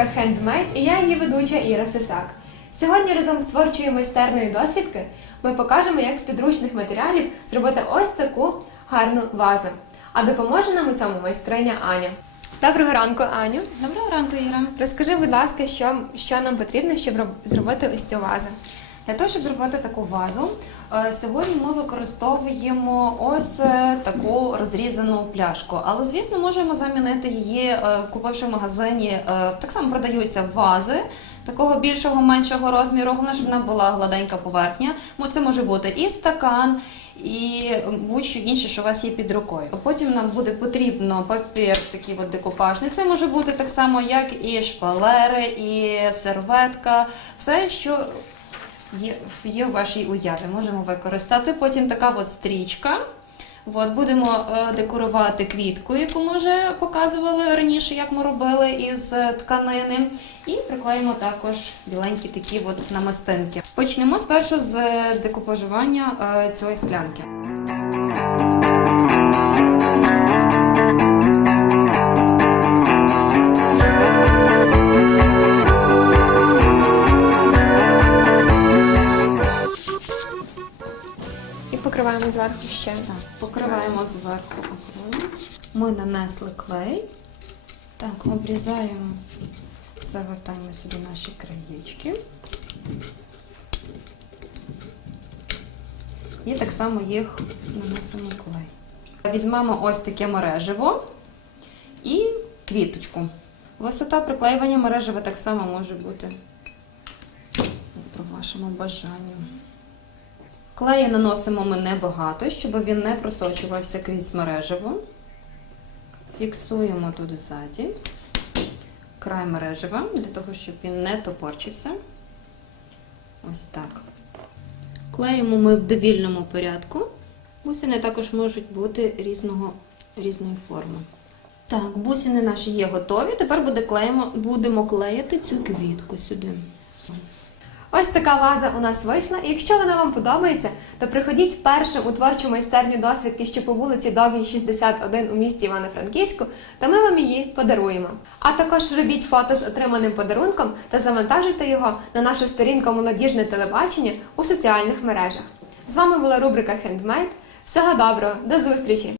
Рубрика Handmade і я її ведуча Іра Сисак. Сьогодні разом з творчою майстерною досвідки ми покажемо, як з підручних матеріалів зробити ось таку гарну вазу. А допоможе нам у цьому майстриня Аня. Доброго ранку, Аню. Доброго ранку, Іра. Розкажи, будь ласка, що, що нам потрібно, щоб зробити ось цю вазу. Для того, щоб зробити таку вазу, сьогодні ми використовуємо ось е, таку розрізану пляшку. Але, звісно, можемо замінити її, е, купивши в магазині. е, Так само продаються вази такого більшого, меншого розміру, головне, щоб вона була гладенька поверхня. Це може бути і стакан, і будь-що інше, що у вас є під рукою. Потім нам буде потрібно папір такий от декупажний. Це може бути так само, як і шпалери, і серветка, все, що є, в вашій уяві, можемо використати. Потім така от стрічка. От, будемо е, декорувати квітку, яку ми вже показували раніше, як ми робили із тканини. І приклеїмо також біленькі такі от намистинки. Почнемо спершу з декупажування е, цієї склянки. Покриваємо зверху ще. Так, покриваємо зверху окремо. Ми нанесли клей. Так, обрізаємо, загортаємо сюди наші краєчки. І так само їх нанесемо клей. Візьмемо ось таке мереживо і квіточку. Висота приклеювання мережева так само може бути по вашому бажанню. Клею наносимо ми небагато, щоб він не просочувався крізь мережево. Фіксуємо тут ззаді край мережева, для того, щоб він не топорчився. Ось так. Клеїмо ми в довільному порядку. Бусини також можуть бути різного, різної форми. Так, бусини наші є готові. Тепер буде клеїмо, будемо клеїти цю квітку сюди. Ось така ваза у нас вийшла. І якщо вона вам подобається, то приходіть першим у творчу майстерню досвідки, що по вулиці Довгій 61 у місті Івано-Франківську, та ми вам її подаруємо. А також робіть фото з отриманим подарунком та завантажуйте його на нашу сторінку Молодіжне телебачення у соціальних мережах. З вами була рубрика Handmade. Всього доброго, до зустрічі!